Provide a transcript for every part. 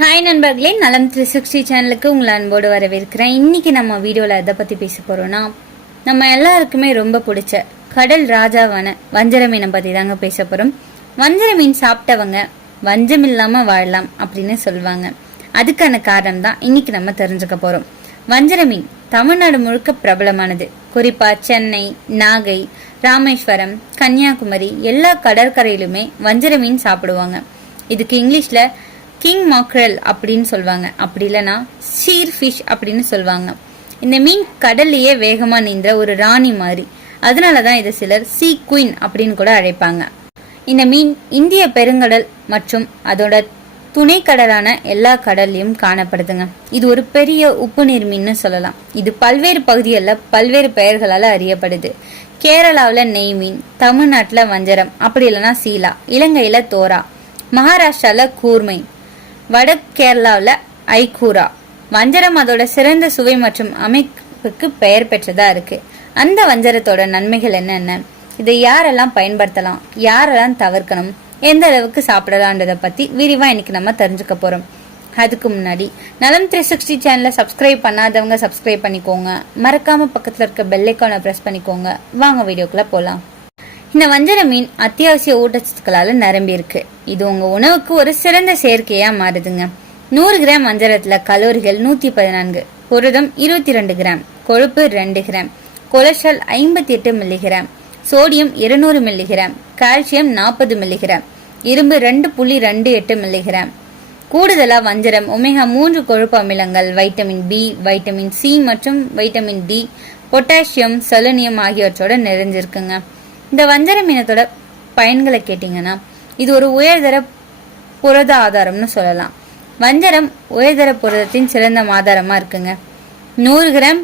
Hi நண்பர்களே. நலம் three sixty சேனலுக்கு உங்களை அன்போடு வரவேற்கிறேன். இன்றைக்கி நம்ம வீடியோவில் எதை பற்றி பேச போகிறோன்னா நம்ம எல்லாருக்குமே ரொம்ப பிடிச்ச கடல் ராஜாவான வஞ்சர மீனை பற்றி தாங்க பேச போகிறோம் வஞ்சர மீன் சாப்பிட்டவங்க வஞ்சம் இல்லாமல் வாழலாம் அப்படின்னு சொல்லுவாங்க. அதுக்கான காரணம் தான் இன்னைக்கு நம்ம தெரிஞ்சுக்க போகிறோம் வஞ்சர மீன் தமிழ்நாடு முழுக்க பிரபலமானது. குறிப்பாக சென்னை நாகை ராமேஸ்வரம் கன்னியாகுமரி எல்லா கடற்கரையிலுமே வஞ்சர மீன் சாப்பிடுவாங்க. இதுக்கு இங்கிலீஷில் கிங் மாக்ரல் அப்படின்னு சொல்லுவாங்க அப்படி இல்லைன்னா சீர் ஃபிஷ் அப்படின்னு சொல்லுவாங்க இந்த மீன் கடல்லையே வேகமாக நீந்த ஒரு ராணி மாதிரி. அதனால தான் இதை சிலர் சீ குயின் அப்படின்னு கூட அழைப்பாங்க. இந்த மீன் இந்திய பெருங்கடல் மற்றும் அதோட துணை கடலான எல்லா கடல்லையும் காணப்படுதுங்க. இது ஒரு பெரிய உப்பு நீர் மீன்னு சொல்லலாம். இது பல்வேறு பகுதிகளில் பல்வேறு பெயர்களால் அறியப்படுது. கேரளாவில் நெய் மீன் தமிழ்நாட்டில் வஞ்சரம் அப்படி இல்லைன்னா சீலா இலங்கையில் தோரா மகாராஷ்டிராவில் கூர்மை வட கேரளாவில் ஐக்கூரா வஞ்சரம் அதோட சிறந்த சுவை மற்றும் அமைப்புக்கு பெயர் பெற்றதாக இருக்குது அந்த வஞ்சரத்தோட நன்மைகள் என்னென்ன? இதை யாரெல்லாம் பயன்படுத்தலாம்? யாரெல்லாம் தவிர்க்கணும்? எந்த அளவுக்கு சாப்பிடலான்றத பற்றி விரிவாக இன்னைக்கு நம்ம தெரிஞ்சுக்க போகிறோம் அதுக்கு முன்னாடி நலம் த்ரீ சிக்ஸ்டி சேனலை சப்ஸ்கிரைப் பண்ணாதவங்க சப்ஸ்கிரைப் பண்ணிக்கோங்க. மறக்காமல் பக்கத்தில் இருக்க பெல்லைக்கானை ப்ரெஸ் பண்ணிக்கோங்க. வாங்க வீடியோக்குள்ளே போகலாம் இந்த வஞ்சர மீன் அத்தியாவசிய ஊட்டச்சத்துக்களால் நிரம்பி இருக்கு. இது உங்க உணவுக்கு ஒரு சிறந்த சேர்க்கையா மாறுதுங்க. நூறு கிராம் வஞ்சரத்துல கலோரிகள் நூத்தி பதினான்கு புரதம் இருபத்தி ரெண்டு கிராம் கொழுப்பு ரெண்டு கிராம் கொலஸ்ட்ரால் ஐம்பத்தி எட்டு மில்லிகிராம் சோடியம் இருநூறு மில்லிகிராம் கால்சியம் நாற்பது மில்லிகிராம் இரும்பு ரெண்டு புள்ளி ரெண்டு எட்டு மில்லிகிராம். கூடுதலாக வஞ்சரம் ஒமேகா மூன்று கொழுப்பு அமிலங்கள் வைட்டமின் பி வைட்டமின் சி மற்றும் வைட்டமின் டி பொட்டாசியம் செலனியம் ஆகியவற்றோட நிறைஞ்சிருக்குங்க. இந்த வஞ்சர மீனத்தோட பயன்களை கேட்டிங்கன்னா இது ஒரு உயர்தர புரத ஆதாரம்னு சொல்லலாம். வஞ்சரம் உயர்தர புரதத்தின் சிறந்த ஆதாரமா இருக்குங்க. நூறு கிராம்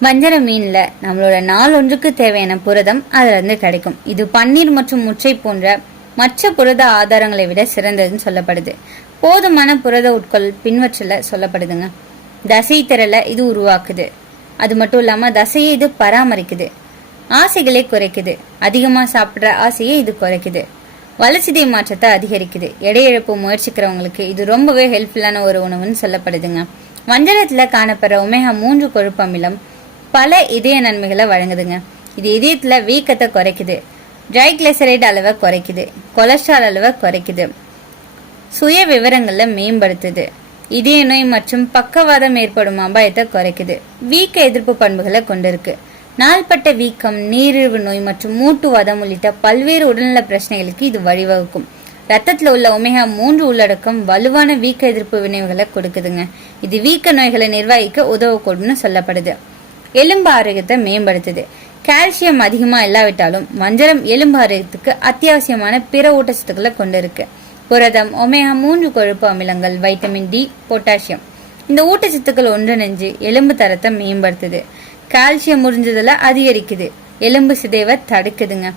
வஞ்சர மீன்ல நம்மளோட நாள் ஒன்றுக்கு தேவையான புரதம் அதுல இருந்து கிடைக்கும். இது பன்னீர் மற்றும் முச்சை போன்ற மற்ற புரத ஆதாரங்களை விட சிறந்ததுன்னு சொல்லப்படுது. போதுமான புரத உட்கொள் பின்வற்றல சொல்லப்படுதுங்க. தசை திரள இது உருவாக்குது. அது மட்டும் இல்லாம தசையை இது பராமரிக்குது. ஆசைகளை குறைக்குது. அதிகமாக சாப்பிட்ற ஆசையை இது குறைக்குது. வளர்ச்சிதை மாற்றத்தை அதிகரிக்குது. எடை இழப்பு முயற்சிக்கிறவங்களுக்கு இது ரொம்பவே ஹெல்ப்ஃபுல்லான ஒரு உணவுன்னு சொல்லப்படுதுங்க. வஞ்சரத்தில் காணப்படுற ஒமேகா மூன்று கொழுப்பு அமிலம் பல இதய நன்மைகளை வழங்குதுங்க. இது இதயத்தில் வீக்கத்தை குறைக்குது. ட்ரைக்ளைசரைடு அளவை குறைக்குது. கொலஸ்ட்ரால் அளவை குறைக்குது. சுய விவரங்களை மேம்படுத்துது. இதய நோய் மற்றும் பக்கவாதம் ஏற்படும் அபாயத்தை குறைக்குது. வீக்க எதிர்ப்பு பண்புகளை கொண்டிருக்கு. நாள்பட்ட வீக்கம் நீரிழிவு நோய் மற்றும் மூட்டுவாதம் உள்ளிட்ட பல்வேறு உடல்நல பிரச்சனைகளுக்கு இது வழிவகுக்கும். ரத்தத்தில் உள்ள ஒமேகா மூன்று உள்ளடக்கம் வலுவான வீக்க எதிர்ப்பு விளைவுகளை கொடுக்குதுங்க. இது வீக்க நோய்களை நிர்வகிக்க உதவக்கூடும்னு சொல்லப்படுது. எலும்பு ஆரோக்கியத்தை மேம்படுத்துது. கால்சியம் அதிகமாக இல்லாவிட்டாலும் மஞ்சளம் எலும்பு ஆரோக்கியத்துக்கு அத்தியாவசியமான பிற ஊட்டச்சத்துக்களை கொண்டிருக்கு. புரதம் ஒமேகா மூன்று கொழுப்பு அமிலங்கள் வைட்டமின் டி பொட்டாசியம். இந்த ஊட்டச்சத்துக்கள் ஒன்றிணைஞ்சு எலும்பு தரத்தை மேம்படுத்துது. கால்சியம் முறிஞ்சதில் அதிகரிக்குது. எலும்பு சிதைவை தடுக்குதுங்க.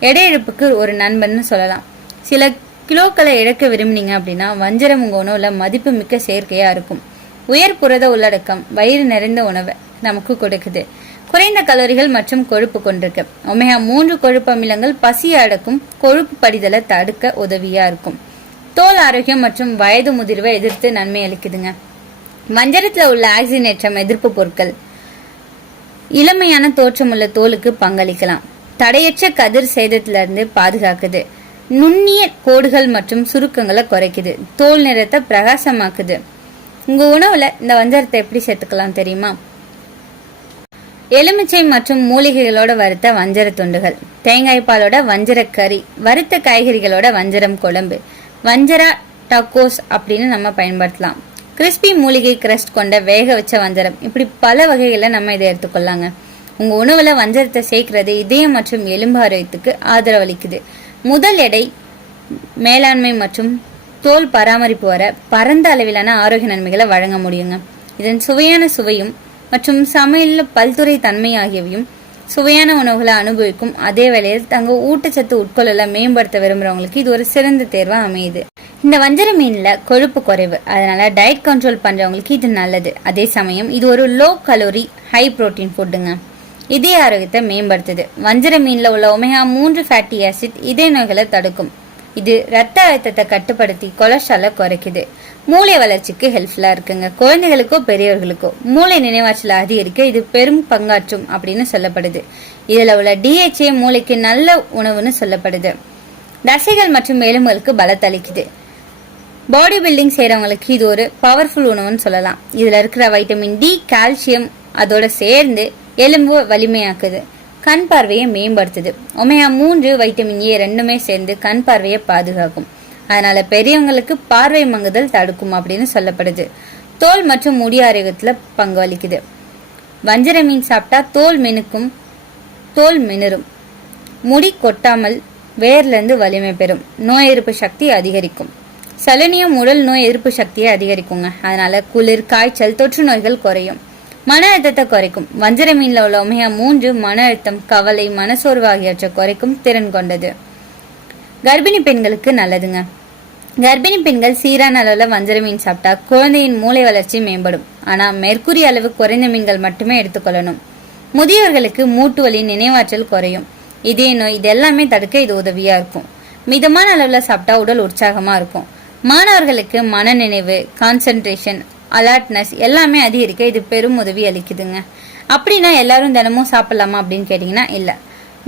எடை இழப்புக்கு ஒரு நண்பன் சொல்லலாம். சில கிலோக்களை இழக்க விரும்பினீங்க அப்படின்னா வஞ்சரம் உங்கள் உணவில் மதிப்பு மிக்க செயற்கையாக இருக்கும். உயர் புரத உள்ளடக்கம் வயிறு நிறைந்த உணவை நமக்கு கொடுக்குது. குறைந்த கலோரிகள் மற்றும் கொழுப்பு கொண்டிருக்கு. ஒமேகா மூன்று கொழுப்பு அமிலங்கள் பசியை அடக்கும் கொழுப்பு படிதலை தடுக்க உதவியா இருக்கும். தோல் ஆரோக்கியம் மற்றும் வயது முதிர்வை எதிர்த்து நன்மை அளிக்குதுங்க. மஞ்சரத்தில் உள்ள ஆக்சினேற்றம் எதிர்ப்பு பொருட்கள். இளமையான தோற்றமுள்ள தோலுக்கு பங்களிக்கலாம். தடையற்ற கதிர் சேதத்திலிருந்து பாதுகாக்குது. நுண்ணிய கோடுகள் மற்றும் சுருக்கங்களை குறைக்குது. தோல் நிறத்தை பிரகாசமாக்குது. உங்க உணவுல இந்த வஞ்சரத்தை எப்படி சேர்த்துக்கலாம் தெரியுமா? எலுமிச்சை மற்றும் மூலிகைகளோட வறுத்த வஞ்சர துண்டுகள். தேங்காய் பாலோட வஞ்சர கறி வறுத்த காய்கறிகளோட வஞ்சரம் குழம்பு. வஞ்சரா டக்கோஸ் அப்படின்னு நம்ம பயன்படுத்தலாம். கிறிஸ்பி மூலிகை கிரஸ்ட் கொண்ட வேக வச்ச வஞ்சரம். இப்படி பல வகைகளை நம்ம இதை எடுத்துக்கொள்ளாங்க. உங்கள் உணவில் வஞ்சரத்தை சேர்க்கிறது இதயம் மற்றும் எலும்பு ஆரோக்கியத்துக்கு ஆதரவளிக்குது. முதல் எடை மேலாண்மை மற்றும் தோல் பராமரிப்பு வர பரந்த அளவிலான ஆரோக்கிய நன்மைகளை வழங்க முடியுங்க. இதன் சுவையான சுவையும் மற்றும் சமையலில் பல்துறை தன்மை ஆகியவையும் சுவையான உணவுகளை அனுபவிக்கும். அதே வேளையில் தங்க ஊட்டச்சத்து உட்கொள்ளலை மேம்படுத்த விரும்புறவங்களுக்கு இது ஒரு சிறந்த தேர்வாக அமையுது. இந்த வஞ்சர மீனில் கொழுப்பு குறைவு. அதனால டயட் கண்ட்ரோல் பண்ணுறவங்களுக்கு இது நல்லது. அதே சமயம் இது ஒரு லோ கலோரி ஹை புரோட்டீன் ஃபுட்டுங்க இதய ஆரோக்கியத்தை மேம்படுத்துது. வஞ்சர மீனில் உள்ள ஒமேகா மூன்று ஃபேட்டி ஆசிட் இதய நோய்களை தடுக்கும். இது ரத்த அழுத்தத்தை கட்டுப்படுத்தி கொலஸ்ட்ராலை குறைக்குது. மூளை வளர்ச்சிக்கு ஹெல்ப்ஃபுல்லாக இருக்குங்க. குழந்தைகளுக்கோ பெரியவர்களுக்கோ மூளை நினைவாற்றலை அதிகரிக்க இது பெரும் பங்காற்றும் அப்படின்னு சொல்லப்படுது. இதில் உள்ள டிஹெச்ஏ மூளைக்கு நல்ல உணவுன்னு சொல்லப்படுது. தசைகள் மற்றும் எலும்புகளுக்கு பலத்தளிக்குது. பாடி பில்டிங் செய்கிறவங்களுக்கு இது ஒரு பவர்ஃபுல் உணவுன்னு சொல்லலாம். இதில் இருக்கிற வைட்டமின் டி கால்சியம் அதோட சேர்ந்து எலும்பு வலிமையாக்குது. கண் பார்வையை மேம்படுத்துது. ஒமையா மூன்று வைட்டமின் ஏ ரெண்டுமே சேர்ந்து கண் பார்வையை பாதுகாக்கும். அதனால பெரியவங்களுக்கு பார்வை மங்குதல் தடுக்கும் அப்படின்னு சொல்லப்படுது. தோல் மற்றும் முடி ஆரோக்கியத்துல பங்கு அளிக்குது வஞ்சர மீன் சாப்பிட்டா தோல் மினுக்கும் தோல் மினரும் முடி கொட்டாமல் வேர்லேருந்து வலிமை பெறும். நோய் எதிர்ப்பு சக்தி அதிகரிக்கும். சலனியும் உடல் நோய் எதிர்ப்பு சக்தியை அதிகரிக்குங்க. அதனால குளிர் காய்ச்சல் தொற்று நோய்கள் குறையும். மன அழுத்தத்தை குறைக்கும். வஞ்சர மீனில் உள்ள ஒமையா மூன்று மன அழுத்தம் கவலை மனசோர்வு ஆகியவற்றை குறைக்கும் திறன் கொண்டது. கர்ப்பிணி பெண்களுக்கு நல்லதுங்க. கர்ப்பிணி பெண்கள் சீரான அளவில் வஞ்சர மீன் சாப்பிட்டா குழந்தையின் மூளை வளர்ச்சி மேம்படும். ஆனால் மேற்கூறிய அளவு குறைந்த மீன்கள் மட்டுமே எடுத்துக்கொள்ளணும். முதியவர்களுக்கு மூட்டு வலி நினைவாற்றல் குறையும். இதே நோய் இது எல்லாமே தடுக்க இது உதவியா இருக்கும். மிதமான அளவில் சாப்பிட்டா உடல் உற்சாகமா இருக்கும். மாணவர்களுக்கு மனநினைவு கான்சென்ட்ரேஷன் அலர்ட்னஸ் எல்லாமே அதிகரிக்க இது பெரும் உதவி அளிக்குதுங்க. அப்படின்னா எல்லாரும் தினமும் சாப்பிடலாமா அப்படின்னு கேட்டிங்கன்னா இல்லை.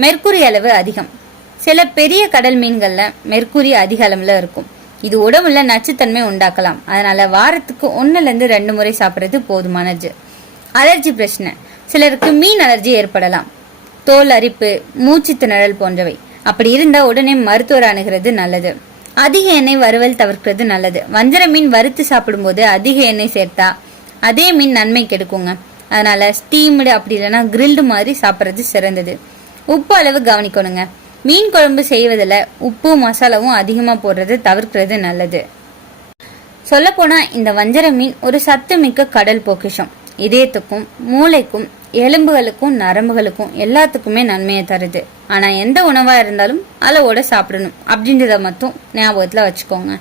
மெர்க்குரி அளவு அதிகம். சில பெரிய கடல் மீன்கள்ல மெர்க்குரி அதிக அளவுல இருக்கும். இது உடம்புல நச்சுத்தன்மை உண்டாக்கலாம். அதனால வாரத்துக்கு ஒண்ணுல இருந்து ரெண்டு முறை சாப்பிடுறது போதுமானது. அலர்ஜி பிரச்சனை. சிலருக்கு மீன் அலர்ஜி ஏற்படலாம். தோல் அரிப்பு மூச்சு திணறல் போன்றவை. அப்படி இருந்தா உடனே மருத்துவர் அணுகிறது நல்லது. அதிக எண்ணெய் வறுவல் தவிர்க்கிறது நல்லது. வஞ்சர மீன் வறுத்து சாப்பிடும்போது அதிக எண்ணெய் சேர்த்தா அதே மீன் நன்மை கெடுக்குங்க. அதனால ஸ்டீம்டு அப்படி இல்லைன்னா கிரில்டு மாதிரி சாப்பிட்றது சிறந்தது. உப்பு அளவு கவனிக்கணுங்க. மீன் குழம்பு செய்வதில் உப்பு மசாலாவும் அதிகமாக போடுறது தவிர்க்கிறது நல்லது. சொல்லப்போனால் இந்த வஞ்சர மீன் ஒரு சத்துமிக்க கடல் பொக்கிஷம். இதயத்துக்கும் மூளைக்கும் எலும்புகளுக்கும் நரம்புகளுக்கும் எல்லாத்துக்குமே நன்மையை தருது. ஆனால் எந்த உணவாக இருந்தாலும் அளவோட சாப்பிடணும். அப்படின்றத மட்டும் ஞாபகத்தில் வச்சுக்கோங்க.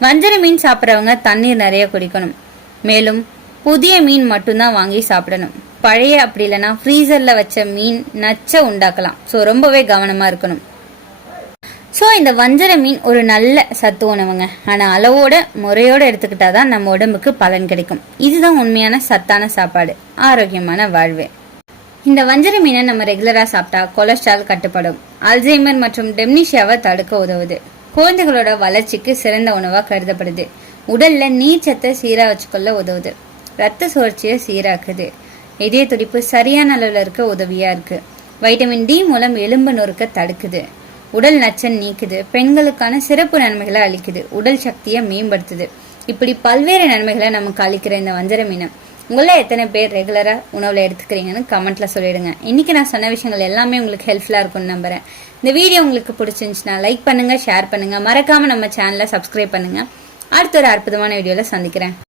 வஞ்சர மீன் சாப்பிட்றவங்க தண்ணீர் நிறைய குடிக்கணும். மேலும் புதிய மீன் மட்டும்தான் வாங்கி சாப்பிடணும். பழைய அப்படி இல்லைன்னா ஃப்ரீசர்ல வச்ச மீன் நச்ச உண்டாக்கலாம். ஸோ ரொம்பவே கவனமா இருக்கணும். ஸோ இந்த வஞ்சர மீன் ஒரு நல்ல சத்து உணவுங்க. ஆனால் அளவோட முறையோட எடுத்துக்கிட்டா தான் நம்ம உடம்புக்கு பலன் கிடைக்கும். இதுதான் உண்மையான சத்தான சாப்பாடு. ஆரோக்கியமான வாழ்வு. இந்த வஞ்சர மீனை நம்ம ரெகுலராக சாப்பிட்டா கொலஸ்ட்ரால் கட்டுப்படும். அல்சைமர் மற்றும் டெம்னிஷியாவை தடுக்க உதவுது. குழந்தைகளோட வளர்ச்சிக்கு சிறந்த உணவாக கருதப்படுது. உடல்ல நீர்ச்சத்தை சீராக வச்சுக்கொள்ள உதவுது. ரத்த சுழற்சியை சீராக்குது. இதய துடிப்பு சரியான அளவில் இருக்க உதவியா இருக்கு. வைட்டமின் டி மூலம் எலும்பு நொறுக்க தடுக்குது. உடல் நச்சன் நீக்குது. பெண்களுக்கான சிறப்பு நன்மைகளை அளிக்குது. உடல் சக்தியை மேம்படுத்துது. இப்படி பல்வேறு நன்மைகளை நமக்கு அளிக்கிற இந்த வஞ்சர மீனம் உங்களில் எத்தனை பேர் ரெகுலராக உணவில் எடுத்துக்கிறீங்கன்னு கமெண்ட்ல சொல்லிடுங்க. இன்னைக்கு நான் சொன்ன விஷயங்கள் எல்லாமே உங்களுக்கு ஹெல்ப்ஃபுல்லாக இருக்கும்னு நம்புறேன். இந்த வீடியோ உங்களுக்கு பிடிச்சிருந்துச்சுன்னா லைக் பண்ணுங்க ஷேர் பண்ணுங்க. மறக்காம நம்ம சேனலை சப்ஸ்கிரைப் பண்ணுங்க. அடுத்த ஒரு அற்புதமான வீடியோவில் சந்திக்கிறேன்.